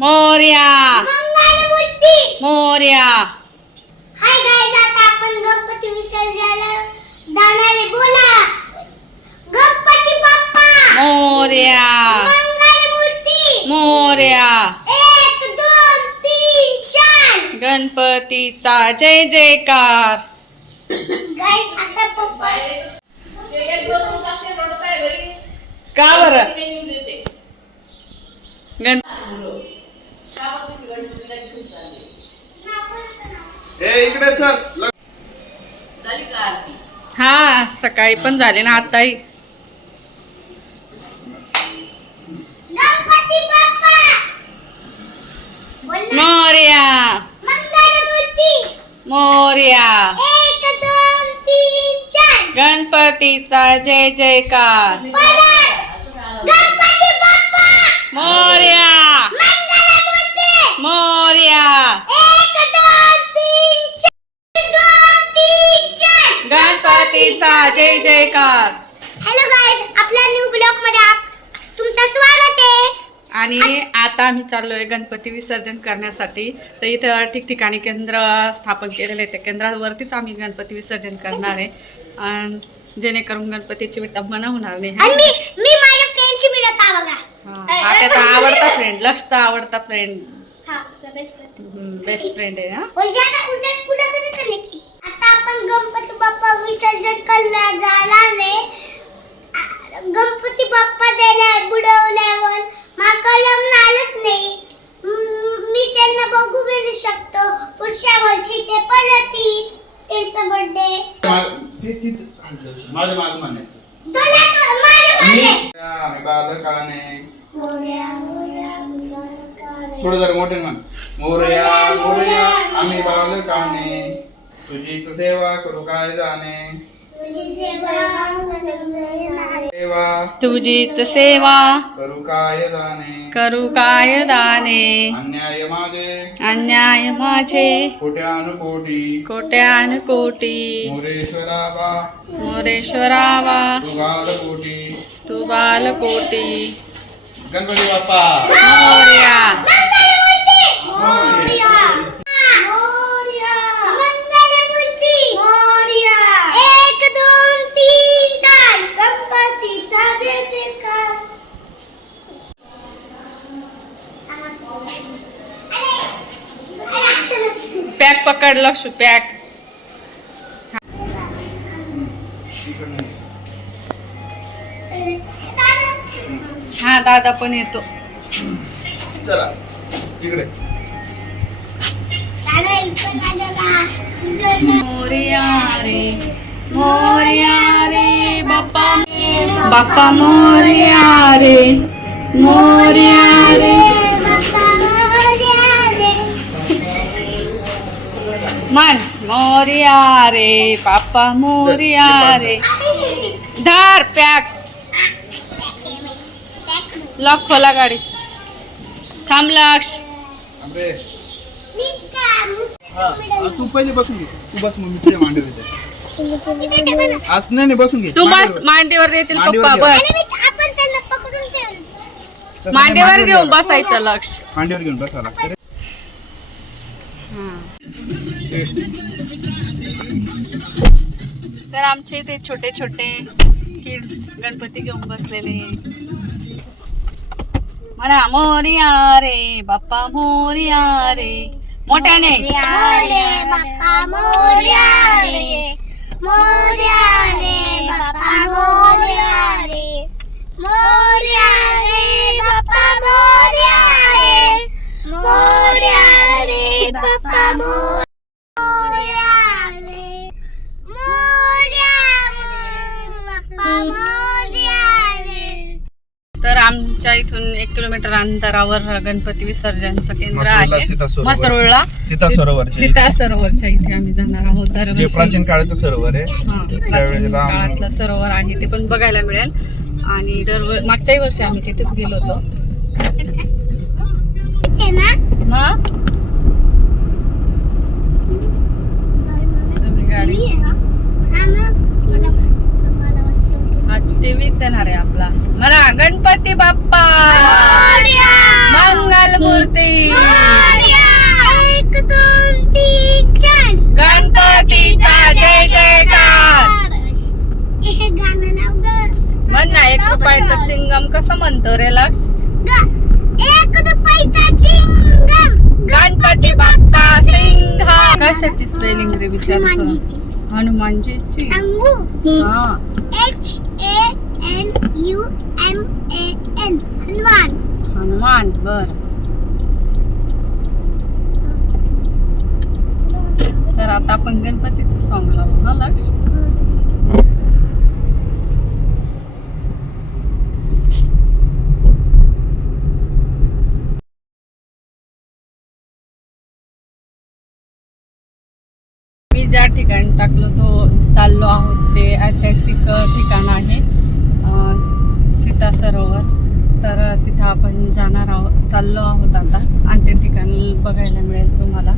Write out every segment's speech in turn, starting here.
Morya. Morya. Hi guys आता आपण गणपती विसर्जनाला जाणार. आहे बोला. गणपती बाप्पा. मोर्या. मंगलमूर्ती मोर्या. एक दोन तीन चार. गणपतीचा जय जयकार. गाईज आता पप्पा का बरं गण ए इकडे चल. लग- हा सकाळी पण झाले ना आताही. मोर्या. मंगलमूर्ती! मोर्या. गणपतीचा जय जयकार. परत! गणपती बाप्पा! मोर्या. मंगलमूर्ती! मोर्या. गणपतीचा जय जयकार. हॅलो गाईज आपल्या न्यू ब्लॉगमध्ये आप- तुमचं स्वागत आहे. आणि आता आम्ही चाललोय गणपती विसर्जन करण्यासाठी. तर इथं ठिकठिकाणी केंद्र स्थापन केलेले आहे. त्या केंद्रावरतीच आम्ही गणपती विसर्जन करणार आहे. अन् जेणेकरून गणपतीची विटंबना होणार नाही आणि मी मी माझ्या फ्रेंडशी मिळत आहे बघा. हा, हा त्याचा आवडता फ्रेंड लक्षचा आवडता फ्रेंड हा बेस्ट फ्रेंड आहे हा? कुठे कुठे तरी. आपण गणपती बाप्पा विसर्जन करणार जाणार आ- गणपती बाप्पा द्यायला बुडवल्यावर माका लग्न आलंच नाही. म- त्यांना बघू बी नाही शकतो. पुढच्या वर्षी ते परत येईल त्यांचा बर्थडे माझं माग म्हणायचं. थोडं जरा मोठे म्हण. मोरया मोरया आम्ही बालकाने. तुझीच सेवा करू काय जाणे? तुझी सेवा तुझीच सेवा करू काय जाणे? करू काय दाने अन्याय माझे? अन्याय माझे? कोट्यानुकोटी कोट्यान कोटी. मोरेश्वराबा मोरेश्वरावा तू बालकोटी तू बालकोटी गणपती बाप्पा. मोरया. मंगलमूर्ती. एक दोन तीन चार गणपतीचा जय जयकार अरे, अरे असं नको. पॅक पकड लक्ष पॅक दादा. हा दादा पण येतो चला इकडे मोर्या रे मोर्या रे बाप्पा बाप्पा मोर्या रे मोर्या रे मन मोर्या रे बाप्पा मोर्या रे. धार पॅक. लॉक खोला गाडी. थांब लक्ष. तू पहिले बसून घे. तू बस मग मी तुझ्या मांडीवर आज नाही नाही बसून घे. तू बस मांडीवर. मांडीवर पप्पा. बस. आणि मी- आपण त्यांना पकडून ठेवलं. तसं नाही, मांडीवर घेऊन. बसायचं लक्ष. मांडीवर घेऊन लागतं. रे. तर आमचे इथे छोटे छोटे किड्स गणपती घेऊन बसलेले. म्हणा मोरिया रे बाप्पा मोरिया रे. मोठ्याने. मोरया रे, बाप्पा मोरया रे. मोरया रे, बाप्पा मोरया रे. मोरया रे, बाप्पा मोरया रे. मोरया रे, बाप्पा मोरया रे. मोरया रे, बाप्पा मोरया रे. तर आमच्या इथून एक किलोमीटर अंतरावर गणपती विसर्जनचं केंद्र आहे. सीता सरोवर. मसरूळला सीता सरोवरचे सीता सरोवरच्या इथे आम्ही जाणार आहोत जे दरवर्षी प्राचीन काळाचं सरोवर आहे हा, प्राचीन काळातलं सरोवर आहे ते पण बघायला मिळेल. आणि दर मागच्याही वर्षी आम्ही तिथेच गेलो होतो इथे ना मग तुम्ही गाडी हा मग मला मला वाटलं हा टीव्हीच येणार आहे आपला मला गणपती बाप्पा मोरया! मंगल मूर्ती कसं म्हणतो रे लक्ष? एक रुपयाचा चिंगम. गणपती बाप्पा सिंहा कशाची स्पेलिंग रे विचार हनुमानजीची. सांगू? हा. H A N U M A N Hanuman. Hanuman बर. तर आता आपण गणपतीचं सॉन्ग लावू हा लक्ष मी ज्या ठिकाणी टाकलो तो चाललो आहोत ते ऐतिहासिक ठिकाण आहे सीता सरोवर तर तिथं आपण जाणार आहोत चाललो आहोत आता. आणि ते ठिकाण बघायला मिळेल तुम्हाला.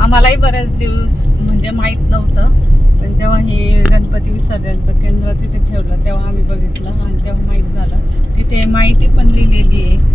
आम्हालाही बरेच दिवस म्हणजे माहीत नव्हतं पण जेव्हा हे गणपती विसर्जनचं केंद्र तिथे ठेवलं तेव्हा आम्ही बघितलं आणि तेव्हा माहीत झालं. तिथे माहिती पण लिहिलेली आहे.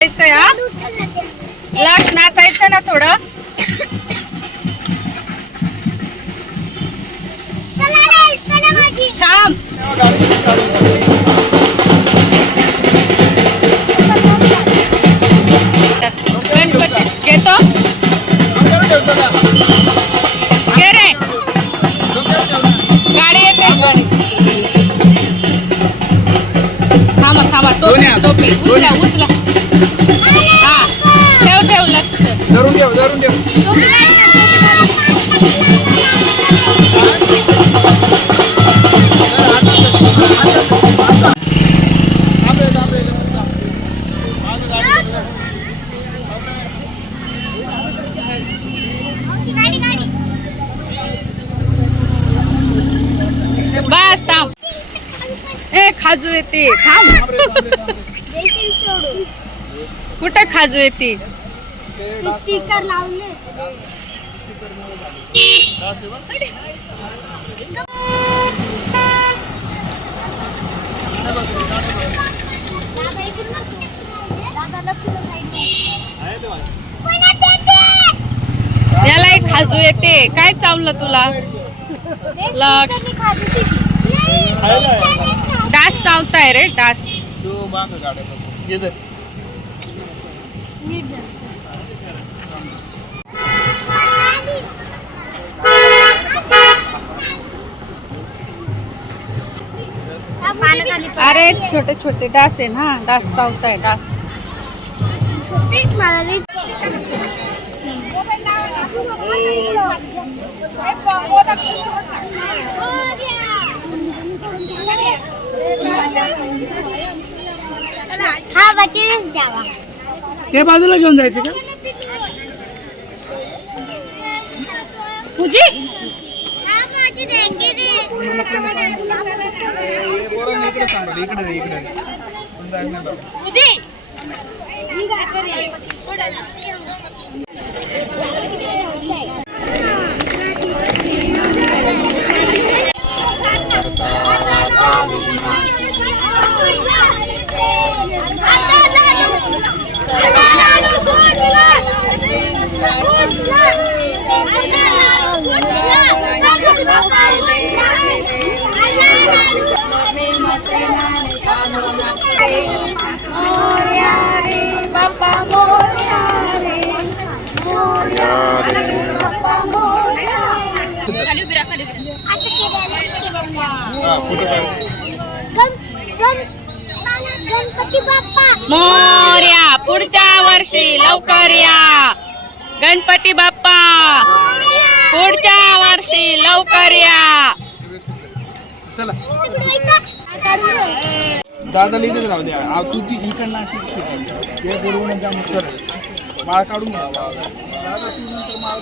जायचंय लाश नाचायचं ना थोडं. थांब. गणपती घेतो. गाडी येते. थांबा थांबा. टोपी टोपी. उचला उचला. हा ठेव ठेव लक्ष खाजू येते थांब देशील सोडून कुठे खाजू येते स्टिकर लावले दादा इकडून नको. दादाला फुलं साईडने. फुलं देते. याला एक खाजू येते काय चावलं तुला लक्ष. नाही. डास चावताय रे डास. तू बांध गाड्या. अरे छोटे छोटे डास आहे ना. डास चावताय डास. छोटे हा बटीनेच द्यावा. ते बाजूला घेऊन जायचं का? तुझी हा इकडे. तुझी खाली उभी राहा, खाली उभी राहा. हा, मोर्या पुढच्या वर्षी लवकर या गणपती बाप्पा पुढच्या वर्षी लवकर या चला दादाला इथेच राहू द्या आ, तू ती इकडनं अशी बरोबर जा मग चल. माळ काढून घ्या दादा तू नंतर माळ.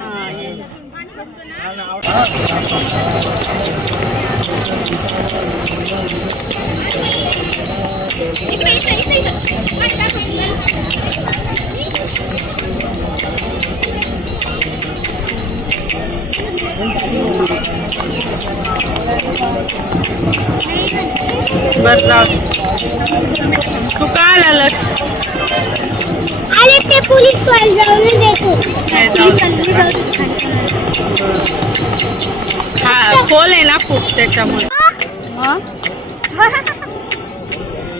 हा. बर जाऊ दे. तू काय आला लक्ष आले ते पोलीस पण जाऊन देतो नाही, जाऊ दे. हा खोल आहे ना खूप त्याच्यामुळे. मग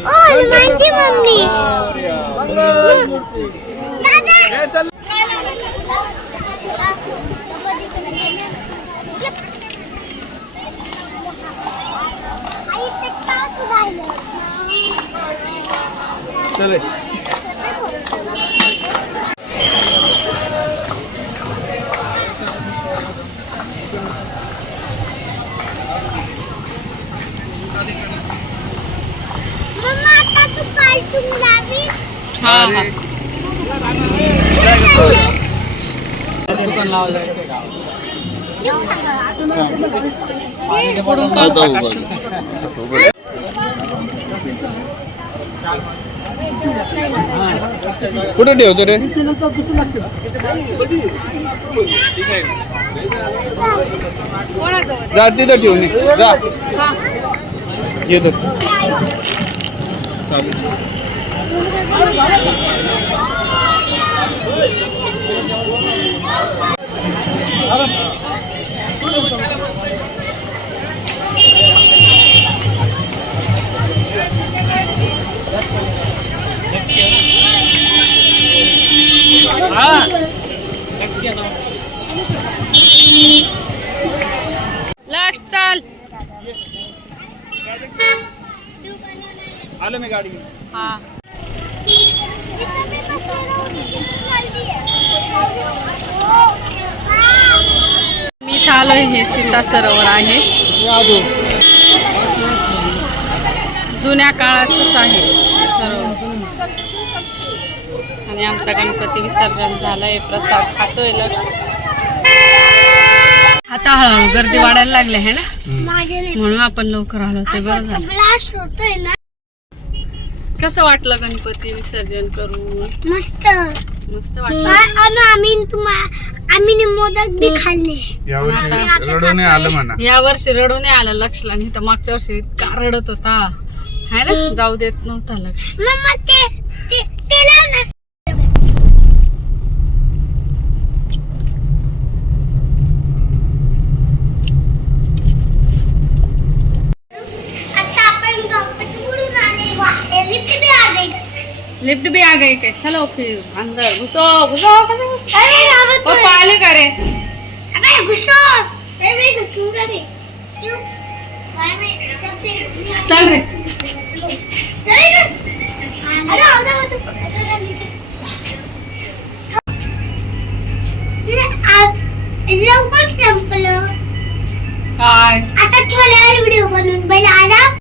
ओ हनुमानची मम्मी. दादा. ए, चल. आई ते का सुधारलं चल ए. मम्मा आता तू कार्टून लावी हा हा दुकान लावायला जायचंय का? पुढून काढ प्रकाश. कुठं ठेवतो रे? जा तिथं ठेवून. जा. येतो चालेल. लक्ष चाल आलं मी गाडी घेऊन. हा मी चालोय सीता सरोवर आहे. जुन्या काळातच आहे सरोवर. आणि आमचा गणपती विसर्जन झालंय प्रसाद खातोय लक्ष. आता हळूहळू गर्दी वाढायला लागली आहे ना? म्हणून आपण लवकर आलो ते बरं झालं. कसं वाटलं गणपती विसर्जन करून? मस्त. मस्त वाटलं. आ- आणि आम्ही तुम्हा आम्ही मोदक बी खाल्ले. यावर्षी रडून आलं म्हणा. या वर्षी रडून नाही आलं लक्षला नाही तर मागच्या वर्षी इतका रडत होता. है ना? जाऊ देत नव्हता लक्ष. मम्मा ते ते ते लाव ना आता आपण गणपती बुडून आले वा लिफ्ट बी आ गई लिफ्ट भी आ गई के चलो फिर अंदर घुसो घुसो घुसो। अरे रावत पप्पा आले का रे अबे घुसो। अरे मैं घुसूंगा रे क्यों? भाई मैं जब तेरे चल रे। चलेगा अरे आओ ना तो अच्छा जल्दी से लवकर संपलं काय आता थोड्या